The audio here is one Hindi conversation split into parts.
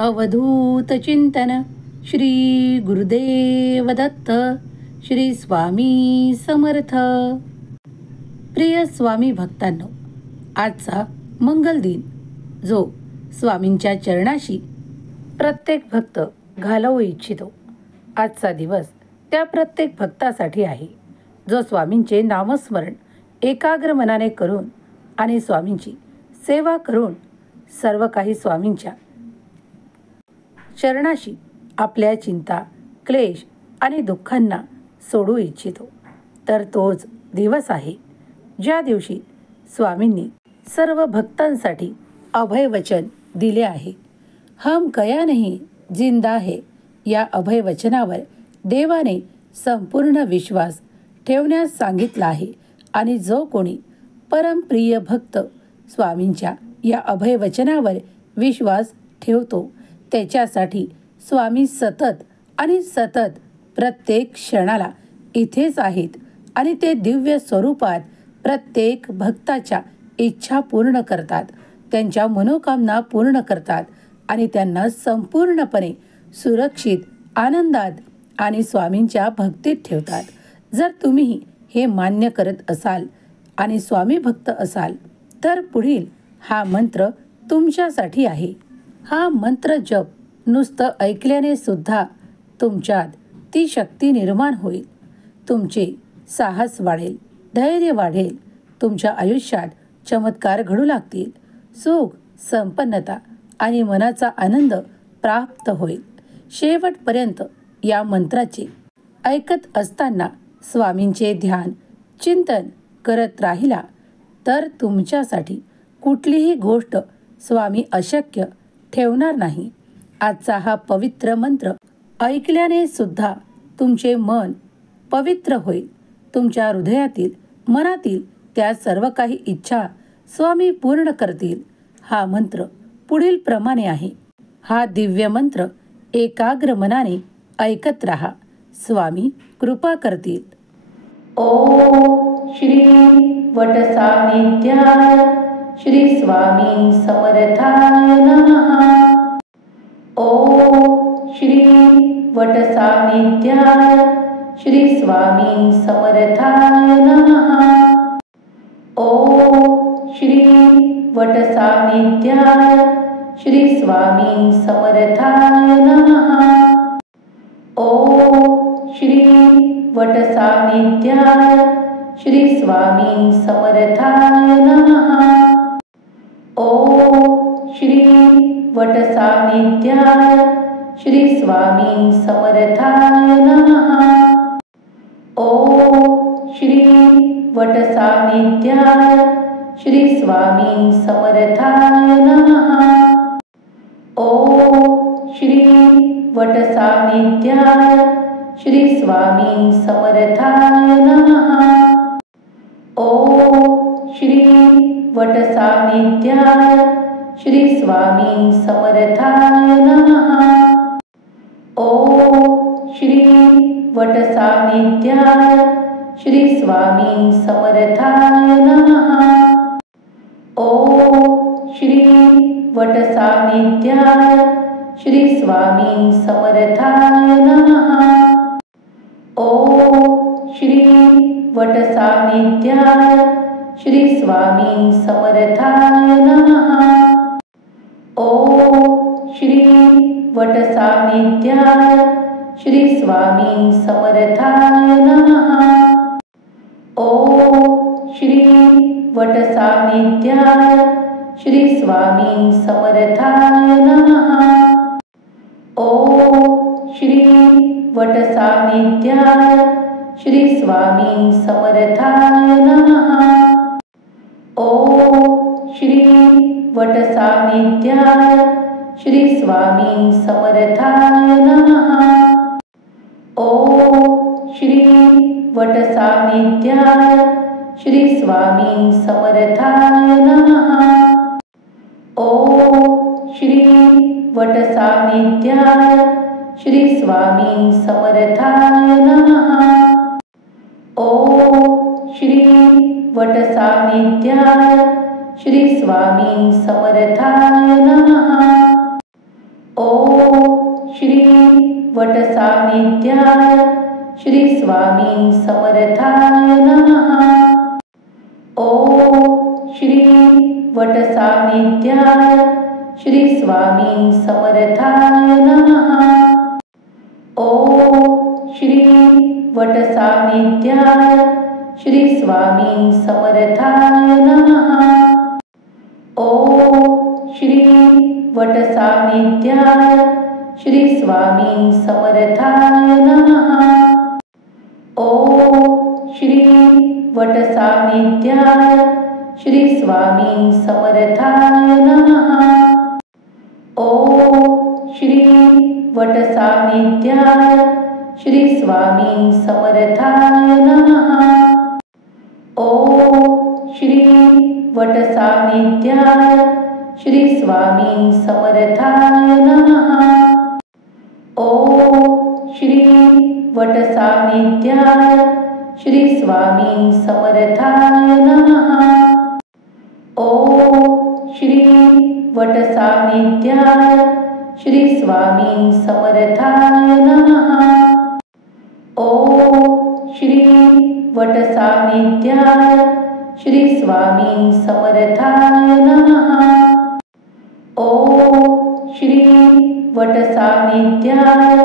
अवधूत चिंतन श्री गुरुदेव दत्त श्री स्वामी समर्थ. प्रिय स्वामी भक्तांनो, आजचा मंगल दिन जो स्वामींच्या चरणाशी प्रत्येक भक्त घालवू इच्छितो, आजचा दिवस त्या प्रत्येक भक्तासाठी आहे जो स्वामींचे नामस्मरण एकाग्र मनाने करून आणि स्वामींची सेवा करून सर्व काही स्वामींच्या चरणाशी आपल्या चिंता, क्लेश आणि दुःखांना सोडू इच्छितो. तर तोच दिवस आहे ज्या दिवशी स्वामींनी सर्व भक्तांसाठी अभय वचन दिले आहे. हम कया नहीं जिंदा है या अभय वचनावर देवाने संपूर्ण विश्वास ठेवण्यास सांगितला आहे आणि जो कोणी परमप्रिय भक्त स्वामींच्या या अभय वचनावर विश्वास ठेवतो त्याच्यासाठी स्वामी सतत आणि सतत प्रत्येक क्षणाला इथेच आहेत आणि ते दिव्य स्वरूपात प्रत्येक भक्ताच्या इच्छा पूर्ण करतात, त्यांच्या मनोकामना पूर्ण करतात आणि त्यांना संपूर्णपणे सुरक्षित, आनंदात आणि स्वामींच्या भक्तीत ठेवतात. जर तुम्ही हे मान्य करत असाल आणि स्वामी भक्त असाल तर पुढील हा मंत्र तुमच्यासाठी आहे. हा मंत्र जप नुसतं ऐकल्याने सुद्धा तुमच्यात ती शक्ती निर्माण होईल. तुमचे साहस वाढेल, धैर्य वाढेल, तुमच्या आयुष्यात चमत्कार घडू लागतील, सुख, संपन्नता आणि मनाचा आनंद प्राप्त होईल. शेवटपर्यंत या मंत्राचे ऐकत असताना स्वामींचे ध्यान, चिंतन करत राहिला तर तुमच्यासाठी कुठलीही गोष्ट स्वामी अशक्य ठेवणार नाही. आजचा हा पवित्र मंत्र ऐकल्याने सुद्धा तुमचे मन पवित्र होईल. तुमच्या हृदयातील, मनातील त्या सर्व काही इच्छा स्वामी पूर्ण करतील. हा मंत्र पुढील प्रमाणे आहे. हा दिव्य मंत्र एकाग्र मनाने ऐकत राहा, स्वामी कृपा करतील. ओम श्री वटसान्निध्याय श्री स्वामी समर्थाय नमः. ओम श्री वटसान्निध्याय श्री स्वामी समर्थाय नमः. ओम श्री वटसान्निध्याय श्री स्वामी समर्थाय नमः. ओम श्री वटसान्निध्याय श्री स्वामी समर्थाय नमः. ओम श्री वटसान्निध्याय श्री स्वामी समर्थाय नमः. ओम श्री वटसान्निध्याय श्री स्वामी समर्थाय नमः. ओम श्री वटसान्निध्याय श्री स्वामी समर्थाय नमः. ओम श्री वटसान्निध्याय श्री स्वामी समर्थाय नमः. ओम श्री वटसान्निध्याय श्री स्वामी समर्थाय नमः. ओम श्री वटसान्निध्याय श्री स्वामी समर्थाय नमः. ओम श्री वटसान्निध्याय श्री स्वामी समर्थाय नमः. ओम श्री वटसान्निध्याय श्री स्वामी समर्थाय नमः. ओम श्री वटसान्निध्याय श्री स्वामी समर्थाय नमः. ओम श्री वटसान्निध्याय श्री स्वामी समर्थाय नमः. ओम श्री वटसान्निध्याय श्री स्वामी समर्थाय नमः. ओम श्री वटसान्निध्याय श्री स्वामी समर्थाय नमः. ओम श्री वटसान्निध्याय श्री स्वामी समर्थाय नमः. ओम श्री वटसान्निध्याय श्री स्वामी समर्थाय नमः. ओम वट सानिध्याय श्री स्वामी समर्थाय नमः। ओम श्री वट सानिध्याय श्री स्वामी समर्थाय नमः। ओम श्री वट सानिध्याय श्री स्वामी समर्थाय नमः। ओम श्री वट सानिध्याय श्री स्वामी समर्थाय नमः। ओम श्री वट सानिध्याय श्री स्वामी समर्थाय नमः। ओम श्री वट सानिध्याय श्री स्वामी समर्थाय नमः। ओम श्री वट सानिध्याय श्री स्वामी समर्थाय नमः। ओम श्री वट सानिध्याय श्री स्वामी समर्थाय नमः। ओम श्री वट सानिध्याय श्री स्वामी समर्थाय नमः। ओम श्री वट सानिध्याय श्री स्वामी समर्थाय नमः। ओम श्री वट सानिध्याय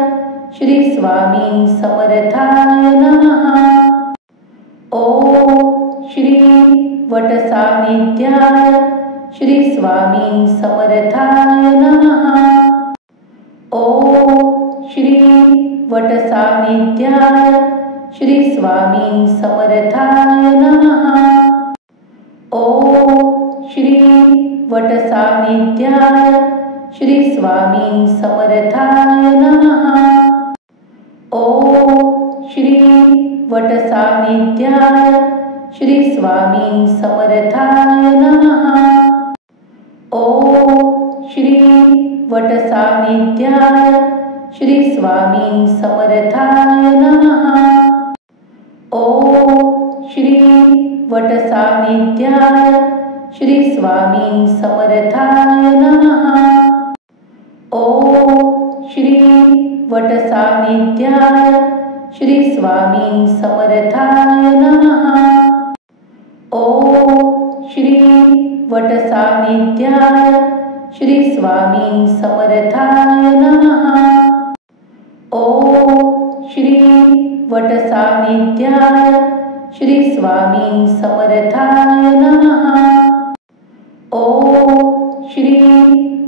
श्री स्वामी समर्थाय नमः। ओम श्री वट सानिध्याय श्री स्वामी समर्थाय नमः। ओम श्री वट सानिध्याय श्री स्वामी समर्थाय नमः। ओम श्री वट सानिध्याय श्री स्वामी समर्थाय नमः। ओम श्री वट सानिध्याय श्री स्वामी समर्थाय नमः। ओम श्री वट सानिध्याय श्री स्वामी समर्थाय नमः। ओम श्री वट सानिध्याय श्री स्वामी समर्थाय नमः। ओम श्री वट सानिध्याय श्री स्वामी समर्थाय नमः। ओम श्री वट सानिध्याय श्री स्वामी समर्थाय नमः। ओम श्री वट सानिध्याय श्री स्वामी समर्थाय नमः। ओम श्री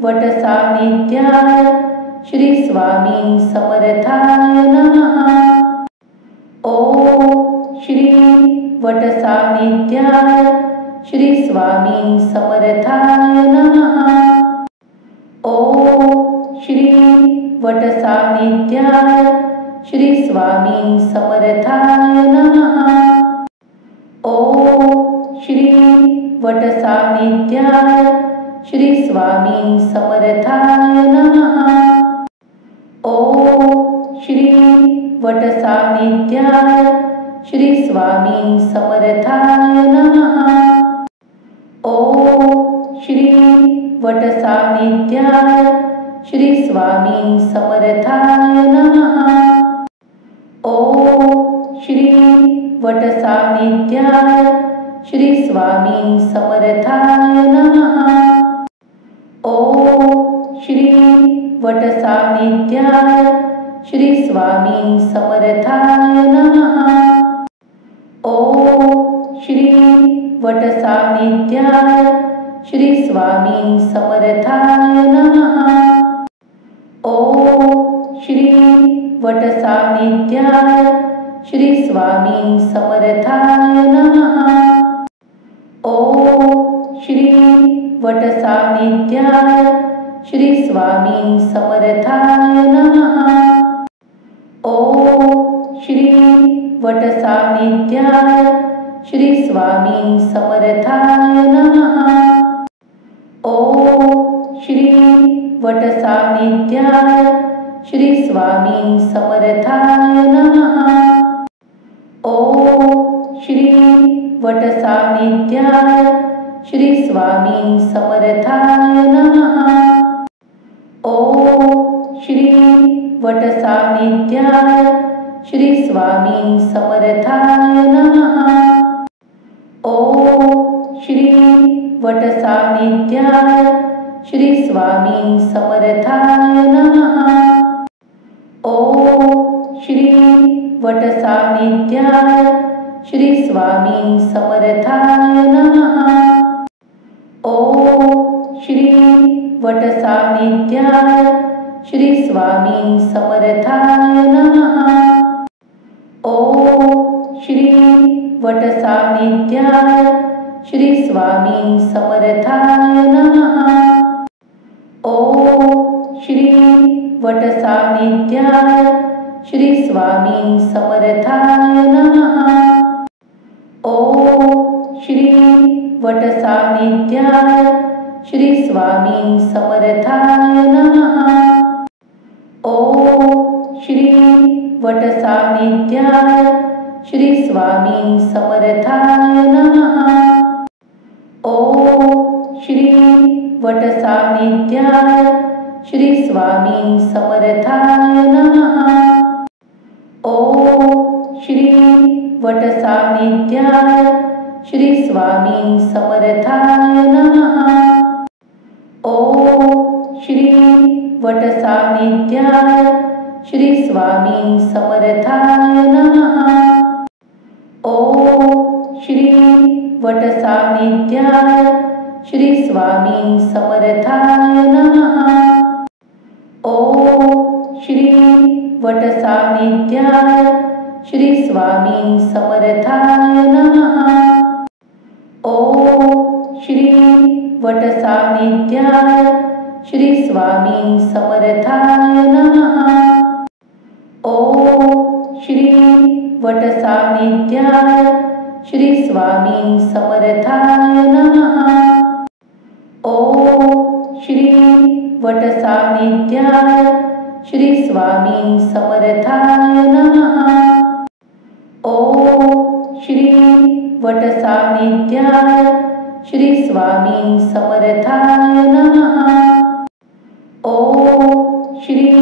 वट सानिध्याय श्री स्वामी समर्थाय नमः। ओम श्री वट सानिध्याय श्री स्वामी समर्थाय नमः। ओम श्री वट सानिध्याय श्री स्वामी समर्थाय नमः। ओम श्री वट सानिध्याय श्री स्वामी समर्थाय नमः। ओम श्री वट सानिध्याय श्री स्वामी समर्थाय नमः। ओम श्री वट सानिध्याय श्री स्वामी समर्थाय नमः। ओम श्री वट सानिध्याय श्री स्वामी समर्थाय नमः। ओम श्री वट सानिध्याय श्री स्वामी समर्थाय नमः। ओम श्री वट सानिध्याय श्री स्वामी समर्थाय नमः। ओम श्री वट सानिध्याय श्री स्वामी समर्थाय नमः। ओम श्री वट सानिध्याय श्री स्वामी समर्थाय नमः। ओम श्री वट सानिध्याय श्री स्वामी समर्थाय नमः। ओम श्री वट सानिध्याय श्री स्वामी समर्थाय नमः। ओम श्री वट सानिध्याय श्री स्वामी समर्थाय नमः। ओम श्री वट सानिध्याय सानिध्याय श्री स्वामी समर्थाय नमः। ओम श्री वट सानिध्याय श्री स्वामी समर्थाय नमः। ओम श्री वट सानिध्याय श्री स्वामी समर्थाय नमः। ओम श्री वट सानिध्याय श्री स्वामी समर्थाय नमः। ओम श्री वट सानिध्याय श्री स्वामी समर्थाय नमः। ओम श्री वट सानिध्याय श्री स्वामी समर्थाय नमः। ओम श्री वट सानिध्याय श्री स्वामी समर्थाय नमः। ओम श्री वट सानिध्याय श्री स्वामी समर्थाय नमः। ओम श्री वट सानिध्याय श्री स्वामी समर्थाय नमः। ओम श्री वट सानिध्याय श्री स्वामी समर्थाय नमः। ओम श्री वट सानिध्याय श्री स्वामी समर्थाय नमः। ओम श्री वट सानिध्याय श्री स्वामी समर्थाय नमः। ओम श्री वट सानिध्याय श्री स्वामी समर्थाय नमः। ओम श्री वट सानिध्याय श्री स्वामी समर्थाय नमः। ओम श्री वट सानिध्याय श्री स्वामी समर्थाय नमः। ओम श्री वट सानिध्याय श्री स्वामी समर्थाय नमः। ओम श्री वट सानिध्याय श्री स्वामी समर्थाय नमः। ओम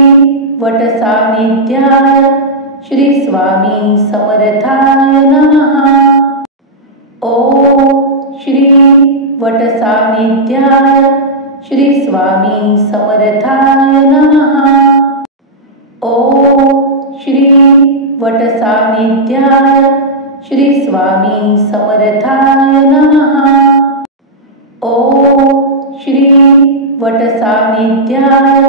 श्री वट सानिध्याय श्री स्वामी समर्थाय नमः। ओम श्री वट सानिध्याय श्री स्वामी समर्थाय नमः। ओम श्री वट सानिध्याय श्री स्वामी समर्थाय नमः। ओम श्री वट सानिध्याय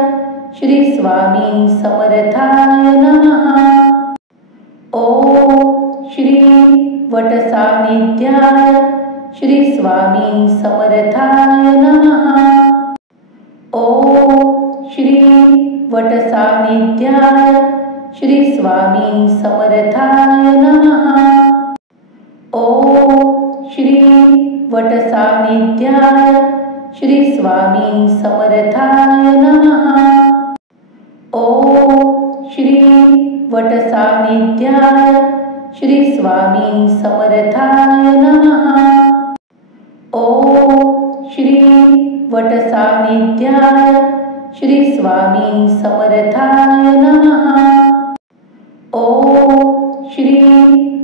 श्री स्वामी समर्थाय नमः। ओम श्री वट सानिध्याय श्री स्वामी समर्थाय नमः। ओम श्री वट सानिध्याय श्री स्वामी समर्थाय नमः। ओम श्री वट सानिध्याय श्री स्वामी समर्थाय नमः। ओम श्री वट सानिध्याय श्री स्वामी समर्थाय नमः। ओम श्री वट सानिध्याय श्री स्वामी समर्थाय नमः। ओम श्री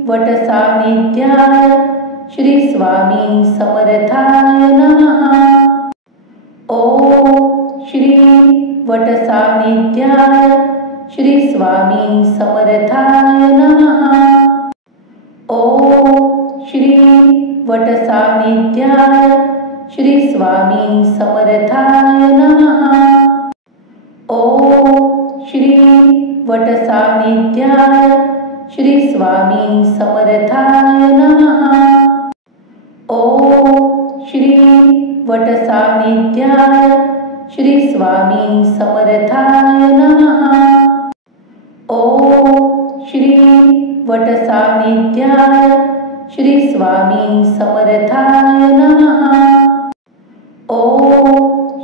वट सानिध्याय श्री स्वामी समर्थाय नमः। ओम श्री वट सानिध्याय श्री स्वामी समर्थाय नमः। ओम श्री वट सानिध्याय श्री स्वामी समर्थाय नमः। ओम श्री वट सानिध्याय श्री स्वामी समर्थाय नमः। ओम श्री वट सानिध्याय श्री स्वामी समर्थाय नमः। ओम श्री वट सानिध्याय श्री स्वामी समर्थाय नमः। ओम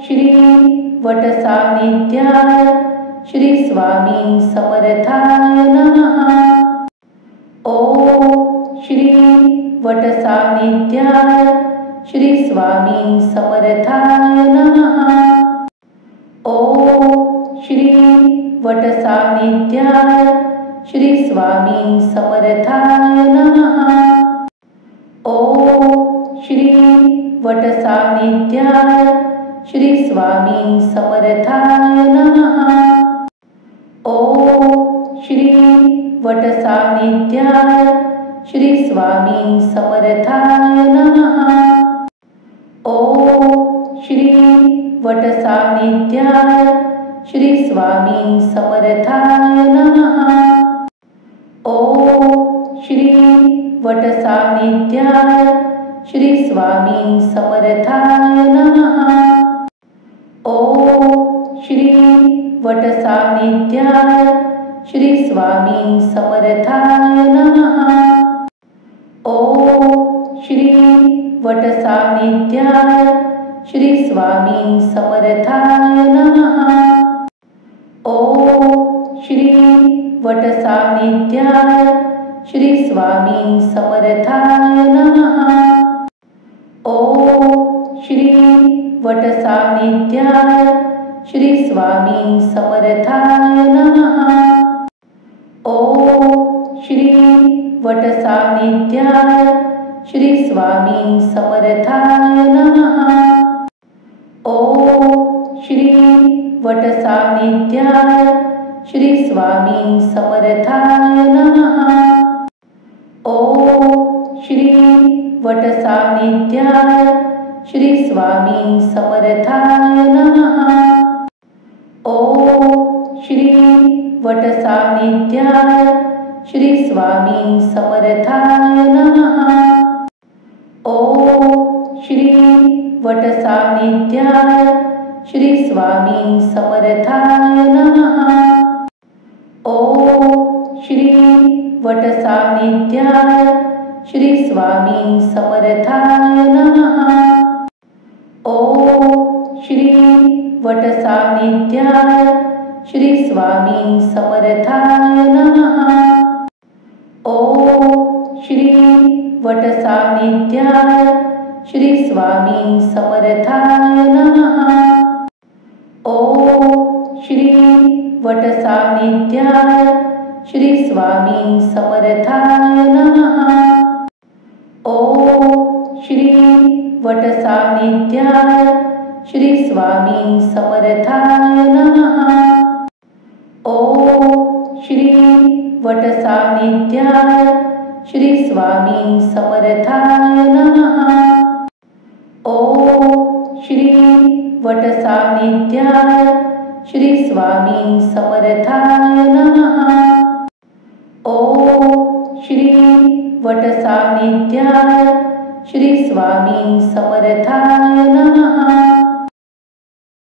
श्री वट सानिध्याय श्री स्वामी समर्थाय नमः। ओम श्री वट सानिध्याय श्री स्वामी समर्थाय नमः। ओम श्री वट सानिध्याय श्री स्वामी समर्थाय नमः। ओम श्री वट सानिध्याय श्री स्वामी समर्थाय नमः। ओम श्री वट सानिध्याय श्री स्वामी समर्थाय नमः। ओम श्री वट सानिध्याय श्री स्वामी समर्थाय नमः। ओम श्री वट सानिध्याय श्री स्वामी समर्थाय नमः। ओम श्री वट सानिध्याय श्री स्वामी समर्थाय नमः। ओम श्री वट सानिध्याय श्री स्वामी समर्थाय नमः। ओम श्री वट सानिध्याय श्री स्वामी समर्थाय नमः। ओम श्री वट सानिध्याय श्री स्वामी समर्थाय नमः। ओम श्री वट सानिध्याय श्री स्वामी समर्थाय नमः। ओम श्री वट सानिध्याय श्री स्वामी समर्थाय नमः। ओम श्री वट सानिध्याय श्री स्वामी समर्थाय नमः। ओम श्री वट सानिध्याय श्री स्वामी समर्थाय नमः। ओम श्री वट सानिध्याय श्री स्वामी समर्थाय नमः। ओम श्री वट सानिध्याय श्री स्वामी समर्थाय नमः। ओम श्री वट सानिध्याय श्री स्वामी समर्थाय नमः। ओम श्री वट सानिध्याय श्री स्वामी समर्थाय नमः। ओम श्री वट सानिध्याय श्री स्वामी समर्थाय नमः। ओम श्री वट सानिध्याय श्री स्वामी समर्थाय नमः। ओम श्री वट सानिध्याय श्री स्वामी समर्थाय नमः। ओम श्री वट सानिध्याय श्री स्वामी समर्थाय नमः। ओम श्री वट सानिध्याय श्री स्वामी समर्थाय नमः।